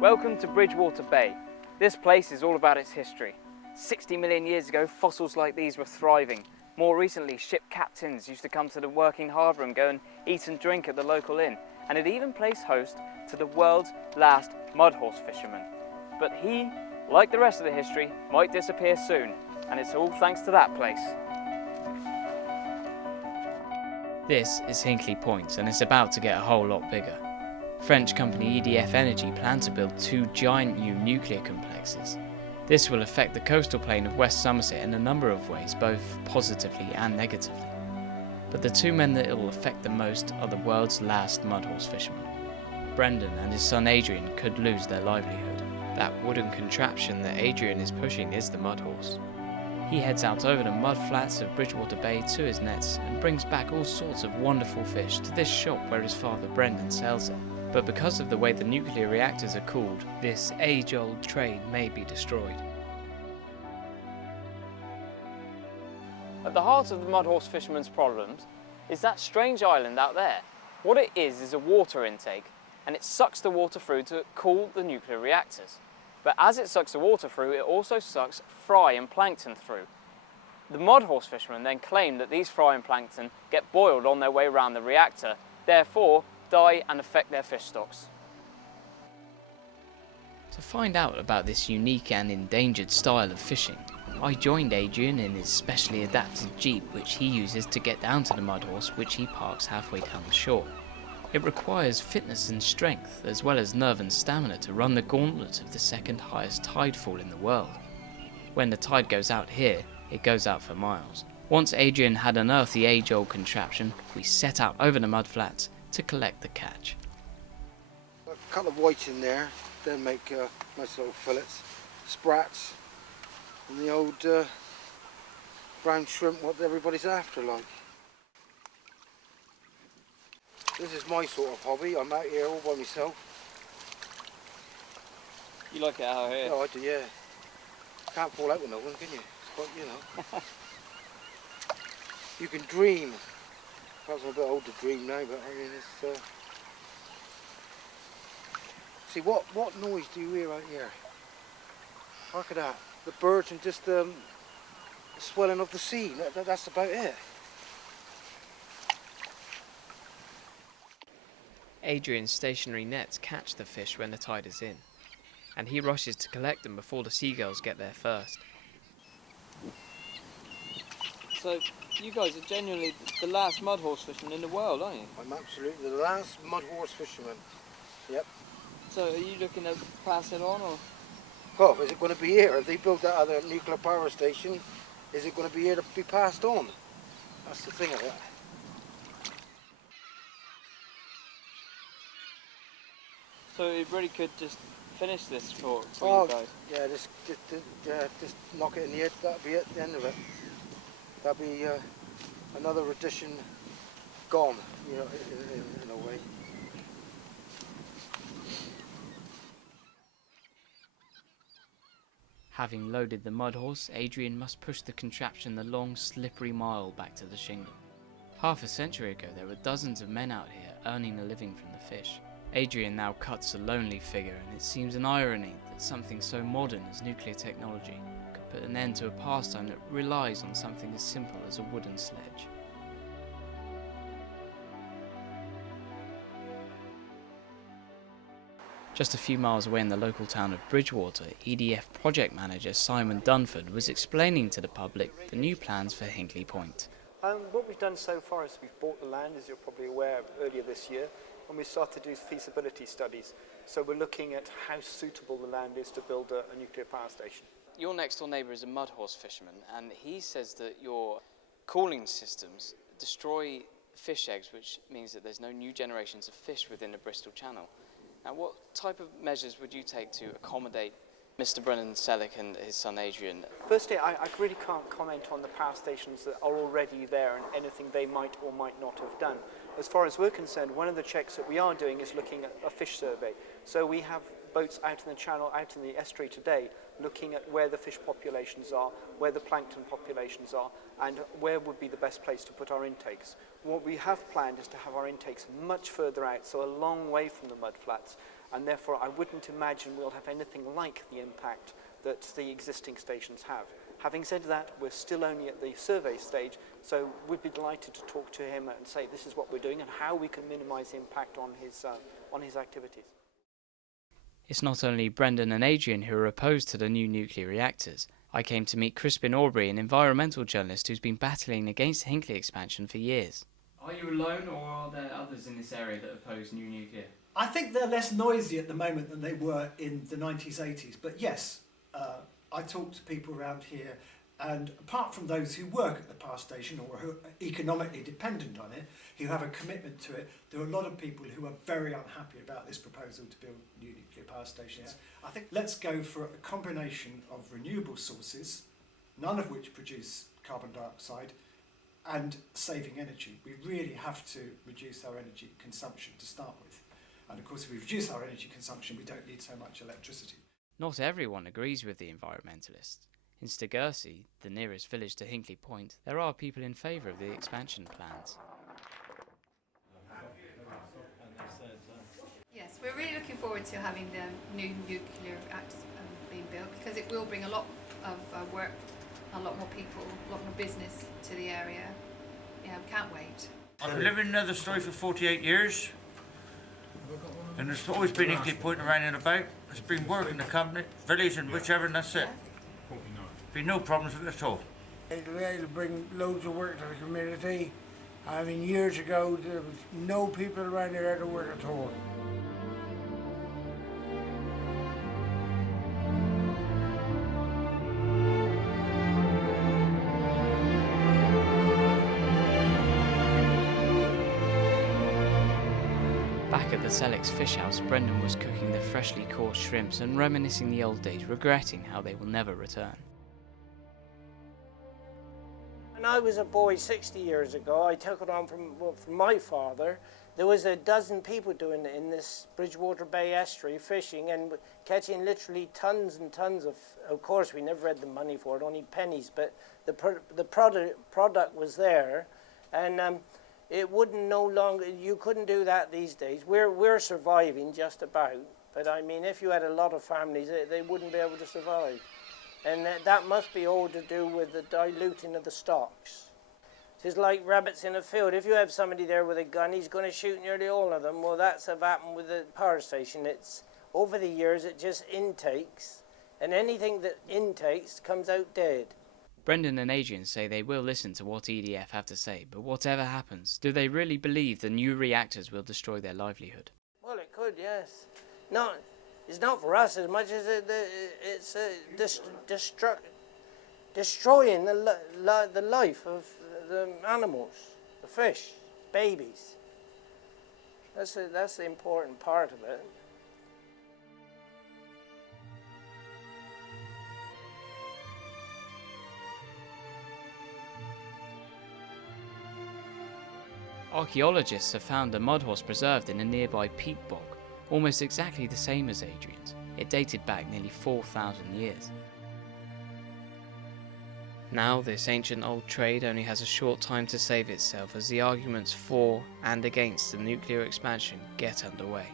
Welcome to Bridgewater Bay. This place is all about its history. 60 million years ago, fossils like these were thriving. More recently, ship captains used to come to the working harbour and go and eat and drink at the local inn. And it even placed host to the world's last Mudhorse fisherman. But he, like the rest of the history, might disappear soon. And it's all thanks to that place. This is Hinkley Point, and it's about to get a whole lot bigger. French company EDF Energy plan to build 2 giant new nuclear complexes. This will affect the coastal plain of West Somerset in a number of ways, both positively and negatively. But the 2 men that it will affect the most are the world's last Mudhorse fishermen. Brendan and his son Adrian could lose their livelihood. That wooden contraption that Adrian is pushing is the Mudhorse. He heads out over the mud flats of Bridgewater Bay to his nets and brings back all sorts of wonderful fish to this shop where his father Brendan sells it. But because of the way the nuclear reactors are cooled, this age-old trade may be destroyed. At the heart of the Mudhorse fishermen's problems is that strange island out there. What it is a water intake, and it sucks the water through to cool the nuclear reactors. But as it sucks the water through, it also sucks fry and plankton through. The Mudhorse fishermen then claim that these fry and plankton get boiled on their way around the reactor, therefore die and affect their fish stocks. To find out about this unique and endangered style of fishing, I joined Adrian in his specially adapted jeep which he uses to get down to the Mudhorse, which he parks halfway down the shore. It requires fitness and strength, as well as nerve and stamina to run the gauntlet of the second highest tidefall in the world. When the tide goes out here, it goes out for miles. Once Adrian had unearthed the age-old contraption, we set out over the mudflats to collect the catch. A couple of whites in there, they make nice little fillets, sprats, and the old brown shrimp, what everybody's after like. This is my sort of hobby. I'm out here all by myself. You like it out here? Oh, I do, yeah. Can't fall out with no one, can you? It's quite, you know. You can dream. Perhaps I'm a bit old to dream now, but I mean, it's... See, what noise do you hear out here? Look at that. The birds and just the swelling of the sea. That's about it. Adrian's stationary nets catch the fish when the tide is in, and he rushes to collect them before the seagulls get there first. So, you guys are genuinely the last Mudhorse fishermen in the world, aren't you? I'm absolutely the last Mudhorse fisherman. Yep. So, are you looking to pass it on, or...? Oh, is it going to be here? If they build that other nuclear power station, is it going to be here to be passed on? That's the thing of it. So it really could just finish this for you guys? Yeah, just knock it in the head, that'll be it, the end of it. That'll be another edition gone, you know, in a way. Having loaded the Mudhorse, Adrian must push the contraption the long, slippery mile back to the shingle. Half a century ago, there were dozens of men out here earning a living from the fish. Adrian now cuts a lonely figure, and it seems an irony that something so modern as nuclear technology could put an end to a pastime that relies on something as simple as a wooden sledge. Just a few miles away in the local town of Bridgewater, EDF project manager Simon Dunford was explaining to the public the new plans for Hinkley Point. What we've done so far is we've bought the land, as you're probably aware, earlier this year, and we started to do feasibility studies. So we're looking at how suitable the land is to build a nuclear power station. Your next door neighbour is a Mudhorse fisherman, and he says that your cooling systems destroy fish eggs, which means that there's no new generations of fish within the Bristol Channel. Now, what type of measures would you take to accommodate Mr. Brendan Sellick and his son Adrian? Firstly, I really can't comment on the power stations that are already there and anything they might or might not have done. As far as we're concerned, one of the checks that we are doing is looking at a fish survey. So we have boats out in the channel, out in the estuary today, looking at where the fish populations are, where the plankton populations are, and where would be the best place to put our intakes. What we have planned is to have our intakes much further out, so a long way from the mudflats, and therefore I wouldn't imagine we'll have anything like the impact that the existing stations have. Having said that, we're still only at the survey stage, so we'd be delighted to talk to him and say this is what we're doing and how we can minimise the impact on his activities. It's not only Brendan and Adrian who are opposed to the new nuclear reactors. I came to meet Crispin Aubrey, an environmental journalist who's been battling against Hinkley expansion for years. Are you alone, or are there others in this area that oppose new nuclear? I think they're less noisy at the moment than they were in the 90s, 80s, but yes, I talk to people around here, and apart from those who work at the power station or who are economically dependent on it, who have a commitment to it, there are a lot of people who are very unhappy about this proposal to build new nuclear power stations. Yeah. I think let's go for a combination of renewable sources, none of which produce carbon dioxide, and saving energy. We really have to reduce our energy consumption to start with. And of course, if we reduce our energy consumption, we don't need so much electricity. Not everyone agrees with the environmentalists. In Stagursey, the nearest village to Hinkley Point, there are people in favour of the expansion plans. Yes, we're really looking forward to having the new nuclear reactors being built, because it will bring a lot of work, a lot more people, a lot more business to the area. Yeah, we can't wait. I've been living in another story for 48 years, and there's always been Hinkley Point around and about. It's been working the company, village and whichever, and that's it. Been no problems with it at all. It'll bring loads of work to the community. I mean, years ago there was no people around here to work at all. Back at the Sellick's fish house, Brendan was cooking the freshly caught shrimps and reminiscing the old days, regretting how they will never return. When I was a boy 60 years ago, I took it on from my father. There was a dozen people doing it in this Bridgewater Bay estuary, fishing and catching literally tons and tons of course we never had the money for it, only pennies, but the product was there, and it wouldn't no longer, you couldn't do that these days. We're surviving just about, but I mean, if you had a lot of families, they wouldn't be able to survive. And that must be all to do with the diluting of the stocks. It's like rabbits in a field. If you have somebody there with a gun, he's going to shoot nearly all of them. Well, that's what happened with the power station. It's over the years, it just intakes, and anything that intakes comes out dead. Brendan and Adrian say they will listen to what EDF have to say, but whatever happens, do they really believe the new reactors will destroy their livelihood? Well, it could, yes. It's not for us as much as it's destroying the life of the animals, the fish, babies. That's the important part of it. Archaeologists have found a mudhorse preserved in a nearby peat bog, almost exactly the same as Adrian's. It dated back nearly 4,000 years. Now this ancient old trade only has a short time to save itself as the arguments for and against the nuclear expansion get underway.